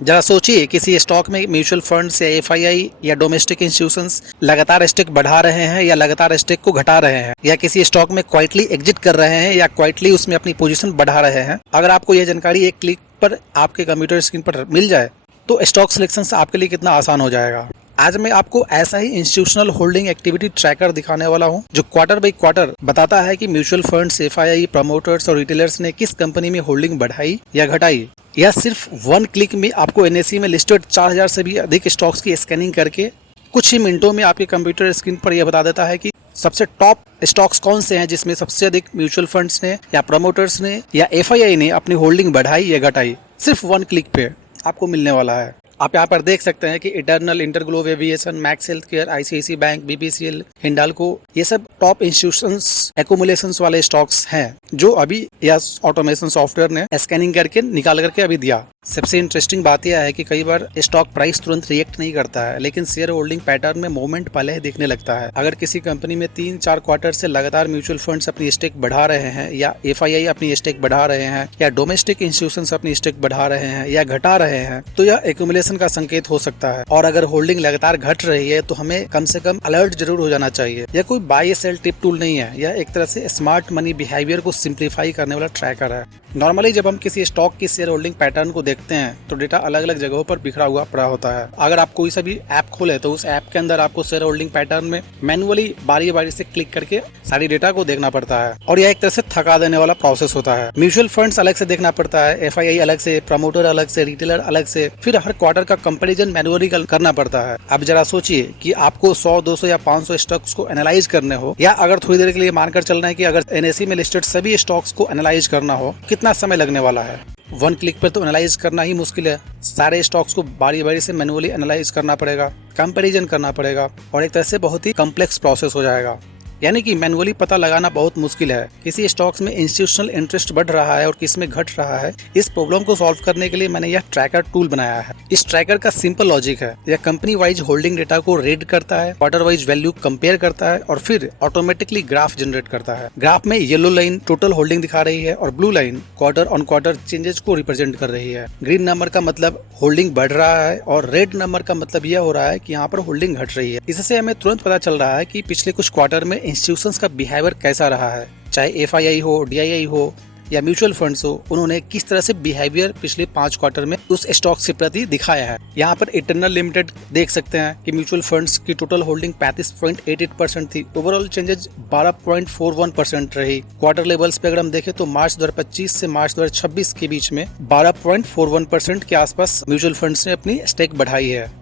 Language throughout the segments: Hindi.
जरा सोचिए, किसी स्टॉक में म्यूचुअल फंड्स या एफआईआई या डोमेस्टिक इंस्टीट्यूशंस लगातार स्टेक बढ़ा रहे हैं या लगातार स्टेक को घटा रहे हैं, या किसी स्टॉक में क्वाइटली एग्जिट कर रहे हैं या क्वाइटली उसमें अपनी पोजीशन बढ़ा रहे हैं। अगर आपको यह जानकारी एक क्लिक पर आपके कंप्यूटर स्क्रीन पर मिल जाए तो स्टॉक सिलेक्शन आपके लिए कितना आसान हो जाएगा। आज मैं आपको ऐसा ही इंस्टीट्यूशनल होल्डिंग एक्टिविटी ट्रैकर दिखाने वाला हूं, जो क्वार्टर बाई क्वार्टर बताता है कि म्यूचुअल फंड्स, एफआईआई, प्रमोटर्स और रिटेलर्स ने किस कंपनी में होल्डिंग बढ़ाई या घटाई। यह सिर्फ वन क्लिक में आपको एनएसई में लिस्टेड 4000 से भी अधिक स्टॉक्स की स्कैनिंग करके कुछ ही मिनटों में आपके कंप्यूटर स्क्रीन पर यह बता देता है कि सबसे टॉप स्टॉक्स कौन से हैं, जिसमें सबसे अधिक म्यूचुअल फंड्स ने या प्रमोटर्स ने या एफआईआई ने अपनी होल्डिंग बढ़ाई या घटाई। सिर्फ वन क्लिक पे आपको मिलने वाला है। आप यहाँ पर देख सकते हैं कि इटर्नल, इंटरग्लोब एविएशन, मैक्स हेल्थ केयर, आईसीआईसी बैंक, बीपीसीएल, हिंडाल्को, ये सब टॉप इंस्टीट्यूशंस एक्यूमुलेशंस वाले स्टॉक्स हैं जो अभी या ऑटोमेशन सॉफ्टवेयर ने स्कैनिंग करके निकाल करके अभी दिया। सबसे इंटरेस्टिंग बात यह है कि कई बार स्टॉक प्राइस तुरंत रिएक्ट नहीं करता है, लेकिन शेयर होल्डिंग पैटर्न में मूवमेंट पहले ही दिखने लगता है। अगर किसी कंपनी में 3-4 क्वार्टर से लगातार म्यूचुअल फंड्स अपनी स्टेक बढ़ा रहे हैं, या एफआईआई अपनी स्टेक बढ़ा रहे हैं, या डोमेस्टिक इंस्टीट्यूशंस अपनी स्टेक बढ़ा रहे हैं या घटा रहे हैं, तो यह एक्यूमुलेशन का संकेत हो सकता है। और अगर होल्डिंग लगातार घट रही है तो हमें कम से कम अलर्ट जरूर हो जाना चाहिए। यह कोई बाय सेल टिप टूल नहीं है, यह एक तरह से स्मार्ट मनी बिहेवियर को सिंप्लीफाई करने वाला ट्रैकर है। नॉर्मली जब हम किसी स्टॉक की शेयर होल्डिंग पैटर्न को देखते हैं तो डेटा अलग अलग जगहों पर बिखरा हुआ पड़ा होता है। अगर आप कोई सा भी ऐप खोले तो उस ऐप के अंदर आपको शेयर होल्डिंग पैटर्न में मैनुअली बारी बारी से क्लिक करके सारी डेटा को देखना पड़ता है, और यह एक तरह से थका देने वाला प्रोसेस होता है। म्यूचुअल फंड्स अलग से देखना पड़ता है, एफआईआई अलग से, प्रमोटर अलग से, रिटेलर अलग से, फिर हर क्वार्टर का कंपैरिजन मैनुअली करना पड़ता है। अब जरा सोचिए कि आपको 100, 200 या 500 स्टॉक्स को एनालाइज करने हो, या अगर थोड़ी देर के लिए मानकर चलना है कि अगर एनएसई में लिस्टेड सभी स्टॉक्स को एनालाइज करना हो, कितना समय लगने वाला है। वन क्लिक पर तो एनालाइज करना ही मुश्किल है। सारे स्टॉक्स को बारी बारी से मैनुअली एनालाइज करना पड़ेगा, कंपैरिजन करना पड़ेगा, और एक तरह से बहुत ही कॉम्प्लेक्स प्रोसेस हो जाएगा। यानी कि मैनुअली पता लगाना बहुत मुश्किल है किसी स्टॉक्स में इंस्टीट्यूशनल इंटरेस्ट बढ़ रहा है और किस में घट रहा है। इस प्रॉब्लम को सॉल्व करने के लिए मैंने यह ट्रैकर टूल बनाया है। इस ट्रैकर का सिंपल लॉजिक है, यह कंपनी वाइज होल्डिंग डेटा को रीड करता है, क्वार्टर वाइज वैल्यू कंपेयर करता है, और फिर ऑटोमेटिकली ग्राफ जनरेट करता है। ग्राफ में येलो लाइन टोटल होल्डिंग दिखा रही है और blue line quarter on quarter changes को रिप्रेजेंट कर रही है। ग्रीन नंबर का मतलब होल्डिंग बढ़ रहा है और रेड नंबर का मतलब यह हो रहा है कि यहाँ पर होल्डिंग घट रही है। इससे हमें तुरंत पता चल रहा है कि पिछले कुछ क्वार्टर में इंस्टीट्यूशंस का बिहेवियर कैसा रहा है, चाहे एफआईआई हो, डीआईआई हो या म्यूचुअल फंड्स हो, उन्होंने किस तरह से बिहेवियर पिछले 5 क्वार्टर में उस स्टॉक के प्रति दिखाया है। यहाँ पर इटर्नल लिमिटेड देख सकते हैं कि म्यूचुअल फंड्स की टोटल होल्डिंग 35.88% थी, ओवरऑल चेंजेस 12.41% रही। क्वार्टर लेवल्स पे अगर हम देखें तो मार्च 2025 से मार्च 2026 के बीच में 12.41% के आसपास म्यूचुअल फंड्स ने अपनी स्टेक बढ़ाई है।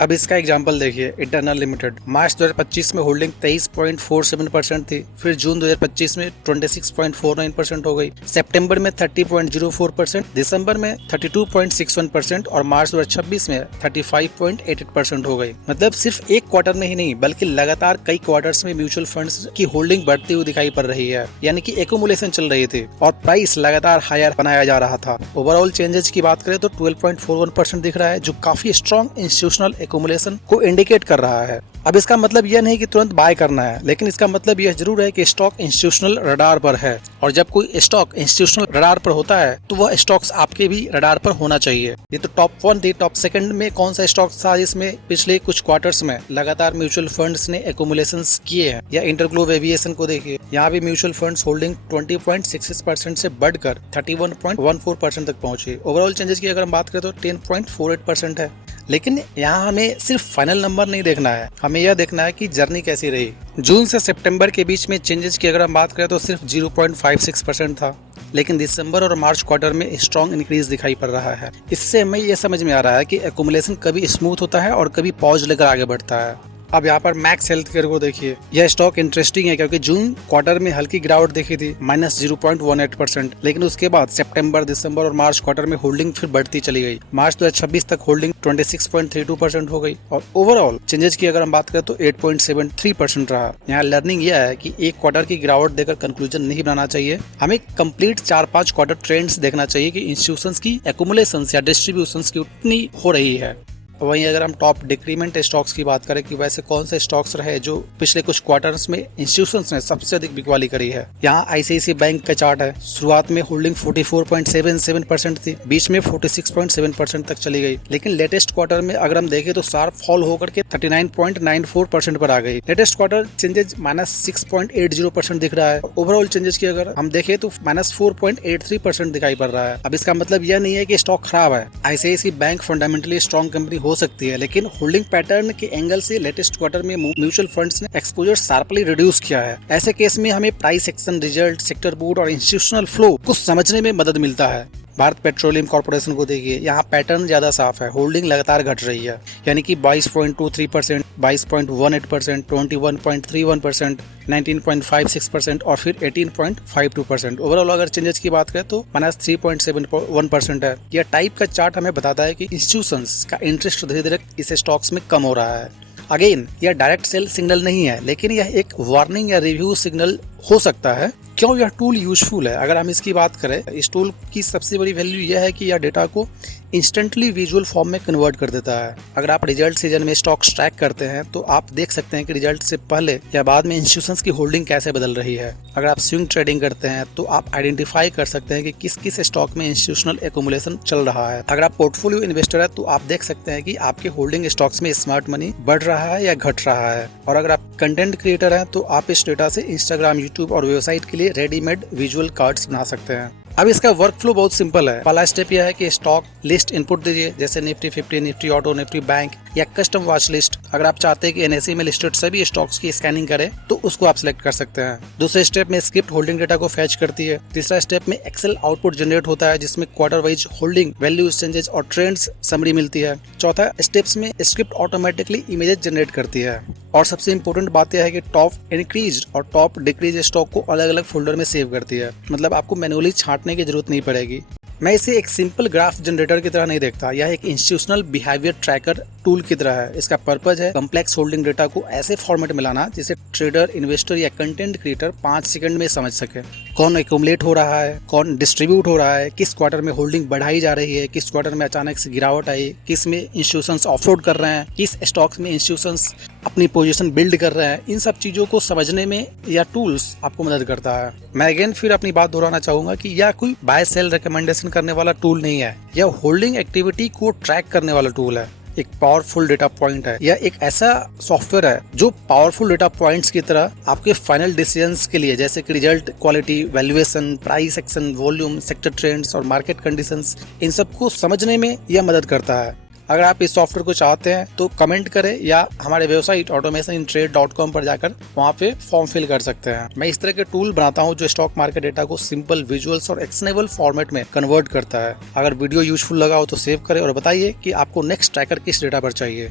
अब इसका एग्जांपल देखिए, इटर्नल लिमिटेड मार्च 2025 में होल्डिंग 23.47% थी, फिर जून 2025 में 26.49% हो गई, सितंबर में 30.04%, दिसंबर में 32.61% और मार्च 2026 में 35.88% हो गई। मतलब सिर्फ एक क्वार्टर में ही नहीं बल्कि लगातार कई क्वार्टर्स में म्यूचुअल फंड्स की होल्डिंग बढ़ती हुई दिखाई पड़ रही है, यानी कि एक्यूमुलेशन चल रही थी और प्राइस लगातार हायर बनाया जा रहा था। ओवरऑल चेंजेस की बात करें तो 12.41% दिख रहा है, जो काफी स्ट्रॉन्ग इंस्टीट्यूशनल एक्यूमुलेशन को इंडिकेट कर रहा है। अब इसका मतलब यह नहीं कि तुरंत बाय करना है, लेकिन इसका मतलब यह जरूर है कि स्टॉक इंस्टीट्यूशनल रडार पर है, और जब कोई स्टॉक इंस्टीट्यूशनल रडार पर होता है तो वह स्टॉक्स आपके भी रडार पर होना चाहिए। ये तो टॉप 1 थी। टॉप 2 में कौन सा स्टॉक था जिसमें पिछले कुछ क्वार्टर्स में लगातार म्यूचुअल फंड्स ने एक्यूमुलेशंस किए हैं, या इंटरग्लोब एविएशन को देखिए, यहाँ भी म्यूचुअल फंड्स होल्डिंग 20.66% से बढ़कर 31.14% तक पहुंची। ओवरऑल चेंजेस की अगर हम बात करें तो 10.48% है। लेकिन यहाँ हमें सिर्फ फाइनल नंबर नहीं देखना है, हमें यह देखना है कि जर्नी कैसी रही। जून से सितंबर के बीच में चेंजेस की अगर हम बात करें तो सिर्फ 0.56% था, लेकिन दिसंबर और मार्च क्वार्टर में स्ट्रॉन्ग इंक्रीज दिखाई पड़ रहा है। इससे हमें यह समझ में आ रहा है कि एक्यूमुलेशन कभी स्मूथ होता है और कभी पॉज लेकर आगे बढ़ता है। अब यहाँ पर मैक्स हेल्थ केयर को देखिए, यह स्टॉक इंटरेस्टिंग है क्योंकि जून क्वार्टर में हल्की गिरावट देखी थी -0.18%, लेकिन उसके बाद सितंबर, दिसंबर और मार्च क्वार्टर में होल्डिंग फिर बढ़ती चली गई। मार्च 2026 तक होल्डिंग 26.32% हो गई और ओवरऑल चेंजेस की अगर हम बात करें तो 8.73% रहा। यहाँ लर्निंग यह है कि एक क्वार्टर की गिरावट देकर कंक्लूजन नहीं बनाना चाहिए, हमें कंप्लीट 4-5 क्वार्टर ट्रेंड्स देखना चाहिए कि इंस्टीट्यूशंस की एक्यूमुलेशंस या डिस्ट्रीब्यूशंस की उतनी हो रही है। वहीं अगर हम टॉप डिक्रीमेंट स्टॉक्स की बात करें कि वैसे कौन से स्टॉक्स रहे जो पिछले कुछ क्वार्टर्स में इंस्टीट्यूशंस ने सबसे अधिक बिकवाली करी है, यहाँ आईसीआईसीआई बैंक का चार्ट है। शुरुआत में होल्डिंग 44.77% थी, बीच में 46.7% तक चली गई, लेकिन लेटेस्ट क्वार्टर में अगर हम देखें तो शार्प फॉल होकर के 39.94% पर आ गई। लेटेस्ट क्वार्टर चेंजेस -6.80% दिख रहा है। ओवरऑल चेंजेस की अगर हम देखें तो -4.83% दिखाई पड़ रहा है। अब इसका मतलब यह नहीं है कि स्टॉक खराब है। ICICI bank fundamentally strong company हो सकती है, लेकिन होल्डिंग पैटर्न के एंगल से लेटेस्ट क्वार्टर में म्यूचुअल फंड्स ने एक्सपोजर शार्पली रिड्यूस किया है। ऐसे केस में हमें price action, result, sector board और इंस्टीट्यूशनल फ्लो को समझने में मदद मिलता है। भारत पेट्रोलियम कॉर्पोरेशन को देखिए, यहाँ पैटर्न ज्यादा साफ है। होल्डिंग लगातार घट रही है, यानी कि 22.23%, 22.18%, 21.31%, 19.56% और फिर 18.52%। ओवरऑल अगर चेंजेस की बात करें तो -3.71% है। यह टाइप का चार्ट हमें बताता है कि इंस्टीट्यूशंस का इंटरेस्ट धीरे धीरे इस स्टॉक्स में कम हो रहा है। अगेन, यह डायरेक्ट सेल सिग्नल नहीं है, लेकिन यह एक वार्निंग या रिव्यू सिग्नल हो सकता है। क्यों यह टूल यूजफुल है? अगर हम इसकी बात करें, इस टूल की सबसे बड़ी वैल्यू यह है कि यह डेटा को इंस्टेंटली विजुअल फॉर्म में कन्वर्ट कर देता है। अगर आप रिजल्ट सीजन में स्टॉक्स ट्रैक करते हैं तो आप देख सकते हैं कि रिजल्ट से पहले या बाद में इंस्टीट्यूशंस की होल्डिंग कैसे बदल रही है। अगर आप स्विंग ट्रेडिंग करते हैं तो आप आइडेंटिफाई कर सकते हैं कि किस किस स्टॉक में इंस्टीट्यूशनल एक्यूमुलेशन चल रहा है। अगर आप पोर्टफोलियो इन्वेस्टर है तो आप देख सकते हैं कि आपके होल्डिंग स्टॉक्स में स्मार्ट मनी बढ़ रहा है या घट रहा है। और अगर आप कंटेंट क्रिएटर हैं तो आप इस डेटा से इंस्टाग्राम, यूट्यूब और वेबसाइट के लिए रेडीमेड विजुअल कार्ड्स बना सकते हैं। अब इसका वर्क फ्लो बहुत सिंपल है। पहला स्टेप यह है कि स्टॉक लिस्ट इनपुट दीजिए, जैसे Nifty 50, Nifty auto, Nifty bank या कस्टम वॉच लिस्ट। अगर आप चाहते हैं कि एनएसई में लिस्टेड सभी स्टॉक्स की स्कैनिंग करें तो उसको आप सिलेक्ट कर सकते हैं। दूसरे स्टेप में स्क्रिप्ट होल्डिंग डेटा को फैच करती है। तीसरा स्टेप में एक्सेल आउटपुट जनरेट होता है, जिसमें quarter wise holding, value exchanges और ट्रेंड्स समरी मिलती है। चौथा स्टेप्स में स्क्रिप्ट ऑटोमेटिकली इमेजेस जनरेट करती है। और सबसे इंपॉर्टेंट बात यह है कि टॉप इंक्रीज और टॉप डिक्रीज स्टॉक को अलग अलग फोल्डर में सेव करती है। मतलब आपको मैनुअली छांटने की जरूरत नहीं पड़ेगी। मैं इसे एक सिंपल ग्राफ जनरेटर की तरह नहीं देखता, यह एक इंस्टीट्यूशनल बिहेवियर ट्रैकर टूल की तरह है। इसका पर्पज है कम्प्लेक्स होल्डिंग डेटा को ऐसे फॉर्मेट में लाना जिसे ट्रेडर, इन्वेस्टर या कंटेंट क्रिएटर 5 सेकंड में समझ सके। कौन एक्यूमुलेट हो रहा है, कौन डिस्ट्रीब्यूट हो रहा है, किस क्वार्टर में होल्डिंग बढ़ाई जा रही है, किस क्वार्टर में अचानक से गिरावट आई, किस में इंस्टीट्यूशंस ऑफलोड कर रहे हैं, किस स्टॉक्स में इंस्टीट्यूशंस अपनी पोजीशन बिल्ड कर रहे हैं। इन सब चीजों को समझने में यह टूल्स आपको मदद करता है। मैं अगेन फिर अपनी बात दोहराना चाहूंगा कि यह कोई बाय सेल रिकमेंडेशन करने वाला टूल नहीं है। यह होल्डिंग एक्टिविटी को ट्रैक करने वाला टूल है, एक पावरफुल डेटा पॉइंट है। यह एक ऐसा सॉफ्टवेयर है जो पावरफुल डेटा पॉइंट्स की तरह आपके फाइनल डिसीजंस के लिए, जैसे कि result, quality, valuation, price action, volume, sector trends और मार्केट कंडीशंस, इन सबको समझने में यह मदद करता है। अगर आप इस सॉफ्टवेयर को चाहते हैं तो कमेंट करें या हमारे वेबसाइट automationintrade.com पर जाकर वहां पे फॉर्म फिल कर सकते हैं। मैं इस तरह के टूल बनाता हूं जो स्टॉक मार्केट डेटा को सिंपल, विजुअल्स और एक्शनेबल फॉर्मेट में कन्वर्ट करता है। अगर वीडियो यूजफुल लगा हो तो सेव करें और बताइए कि आपको नेक्स्ट ट्रैकर किस डेटा पर चाहिए।